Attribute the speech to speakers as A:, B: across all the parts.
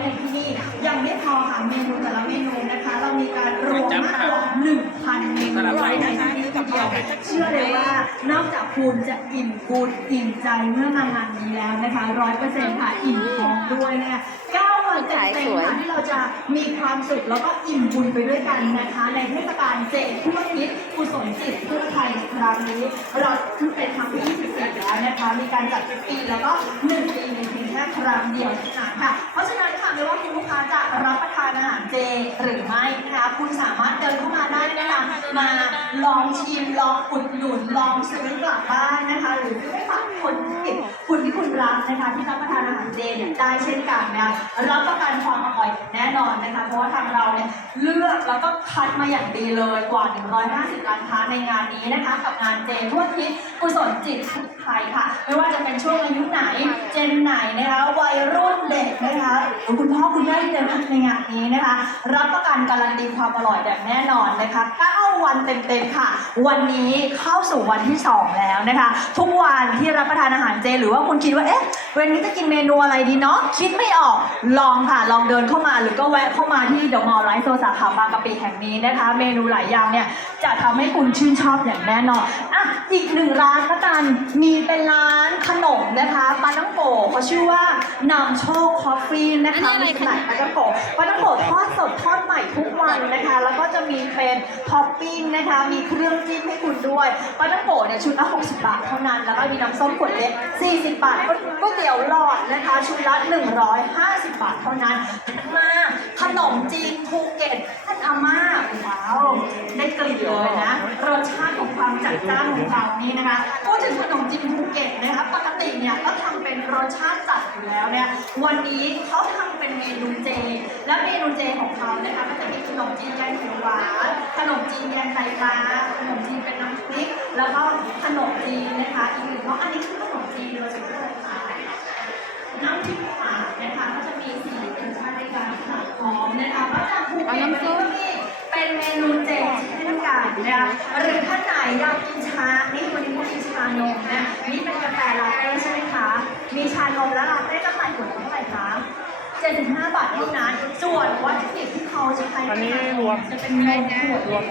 A: ในที่นี่ยังไม่พอค่ะเมนูแต่ละเมนูนะคะ เรามีการรวมมากกว่า1,000เมนูไว้ในที่นี้ทีเดียวเชื่อเลยว่านอกจากคุณจะอิ่มบุญอิ่มใจเมื่อมางานนี้แล้วนะคะร้อยเปอร์เซ็นต์ค่ะอิ่มท้องด้วยเนี่ยเก้าวันเต็มๆค่ะที่เราจะมีความสุขแล้วก็อิ่มบุญไปด้วยกันนะคะ ในเทศกาลเจทั่วทิศกุศลจิตทั่วไทยครั้งนี้เราขึ้นเป็นครั้งที่24แล้ว นะคะมีการจัดทุกปีแล้วก็1ปีในเพียงแค่ครั้งเดียวเท่านั้นค่ะ เพราะฉะนั้นค่ะไม่ว่าคุณลูกค้าจะรับประทานอาหารเจหรือไม่นะคะคุณสามารถเดินเข้ามาได้นะคะมาลองชิมลองอุดหนุนลองซื้อกลับบ้านนะคะ หรือซื้อไปฝากคนที่คุณที่คุณรักนะคะที่รับประทานอาหารเจเนี่ยได้เช่นกันนะคะรับประกันความอร่อยแน่นอนนะคะเพราะว่าทางเรา เลือกแล้วก็คัดมาอย่างดีเลยกว่า 150 ร้านค้าในงานนี้นะคะ กับงานเจทั่วทิศกุศลจิตทุกไทยค่ะ ไม่ว่าจะเป็นช่วงอายุไหน เจนไหนนะคะวัยรุ่นเด็กนะคะหรือคุณพ่อคุณแม่ที่เดินทางในงานนี้นะคะ รับประกันการันตีความอร่อยแบบแน่นอนนะคะ9วันเต็มๆค่ะ วันนี้เข้าสู่วันที่ 2 แล้วนะคะ ทุกวันที่รับประทานอาหารเจ หรือว่าคุณคิดว่าเอ๊ะ วันนี้จะกินเมนูอะไรดีเนาะคิดไม่ออกลองค่ะ ลองเดินเข้ามาหรือก็แวะเข้ามาที่เดอะมอลล์ไลฟ์โซสาขาบางกะปิแห่งนี้นะคะ เมนูหลายอย่างเนี่ยจะทำให้คุณชื่นชอบอย่างแน่นอนอะอีกหนึ่งร้านละกันมีเป็นร้านขนมนะคะปานังโกะเขาชื่อว่านำโชคคอฟฟี่นะคะ
B: อันนี้อะไรคะ
A: มีขายปานังโกะปานังโกะทอดสดทอดให มันนะคะ แล้วก็จะมีเป็นท็อปปิ้งนะคะ มีเครื่องจิ้มให้คุณด้วยปลานังโกะเนี่ยชุดละ60 บาทเท่านั้น แล้วก็มีน้ำส้มขวดเล็ก 40 บาทก๋วยเตี๋ยวหลอดนะคะ ชุดละ 150 บาทเท่านั้น มาขนมจีนภูเก็ตท่านอาม่าว้าวได้กลิ่นเลยนะ รสชาติของความจัดจ้านของเรานี่นะคะ พูดถึงขนมจีนภูเก็ต อยู่แล้วเนี่ยวันนี้เขาทำเป็นเมนูเจ และเมนูเจของเขานะคะก็จะมีขนมจีนแกงเขียวหวานขนมจีนแกงไตปลาขนมจีนเป็นน้ำพริก แล้วก็ขนมจีนนะคะอีกหนึ่งเพราะอันนี้คือขนมจีนโดยเฉพาะเลยค่ะน้ำพริกหวานนะคะก็จะมีสี่รสชาติในการหอมนะคะก็จะภูเก็ตวันนี้ก็มีเป็นเมนูเจ กันนะคะหรือท่านไหนอยากกินชา นี่วันนี้ก็มีชานมนะ นี่เป็นกาแฟลาเต้ใช่ไหมคะ มีชานมและลาเต้จะขายขวดเท่าไหร่คะ 75 บาทเท่านั้นส่วนวัตถุดิบที่เขาใช้
C: อันนี้รวม
A: จะเป็นนมขวดรวม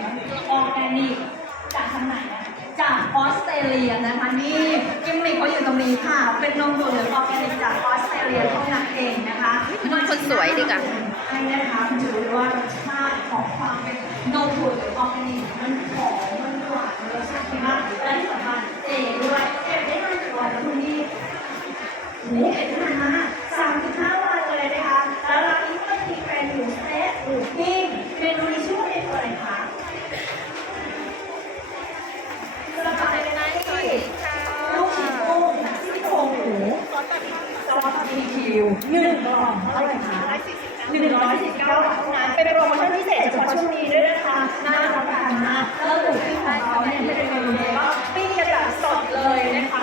A: ออร์แกนิกจากทางไหนอะจากออสเตรเลียนะคะนี่กิมมิคเขาอยู่ตรงนี้ค่ะ เป็นนมถั่วเหลืองออร์แกนิกจากออสเต รเลียเท่านั้นเองนะคะ
B: คนสวยดีกว่า
A: ใช่นะคะคุณจะรู้ว่ารสชาติของความเป็นนมถั่วเหลืองออร์แกนิกมันหอม หนึ่งกล่องเท่าไหร่คะหนึ่งร้อยสิบเก้าบาทเท่านั้นเป็นโปรโมชั่นพิเศษเฉพาะช่วงนี้ด้วยนะคะน่ารับประทานมากแล้วหมูปิ้งของเขาเนี่ยไม่เป็นเมนูเดียวก็ปิ้งกันแบบสดเลยนะคะ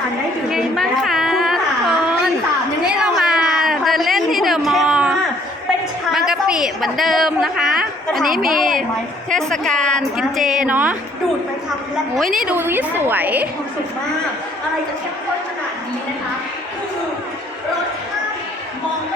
A: ได้รับประทานได้ดื่ม
B: ไงบ้างคะ
A: ณ
B: ทุกคนวันนี้เรามาเดินเล่นที่เดอะมอลล์
A: เป็นชา
B: บางกะปิเหมือนเดิมนะคะวันนี้มีเทศกาลกินเจเนาะ
A: ดูดไปทำและ
B: โอ้ยนี่ดูนี่สวย
A: ความสุขมาก อะไรจะเข้มข้นขนาดนี้นะคะ คือรสชาติมองไม่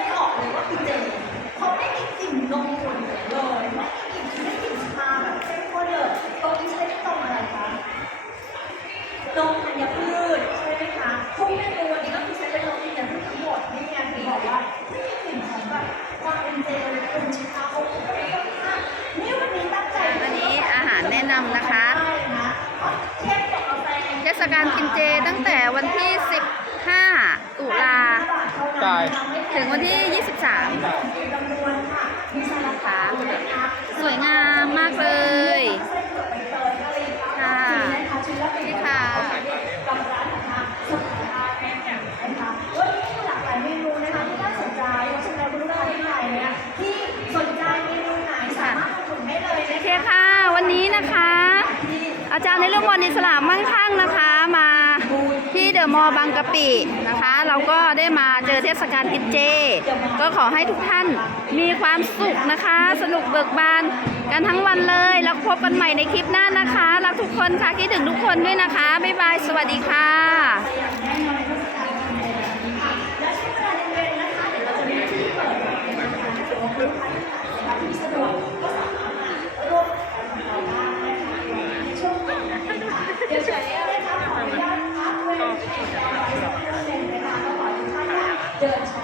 A: ถึงวันที่ 23แล้ว
B: ค่ะสวยงามมากเลยค่ะนี่ค่ะ
A: โอเค
B: ค่ะ วันนี้นะคะ อาจารย์ในเรื่องวันอิสลามมั่งคั่งนะคะมา ที่เดอะมอลล์บางกะปินะคะ เราก็ได้มาเจอเทศกาลกินเจ ก็ขอให้ทุกท่านมีความสุขนะคะ สนุกเบิกบานกันทั้งวันเลย แล้วพบกันใหม่ในคลิปหน้านะคะ รักทุกคนค่ะ คิดถึงทุกคนด้วยนะคะ บ๊ายบาย สวัสดีค่ะ เดินช้า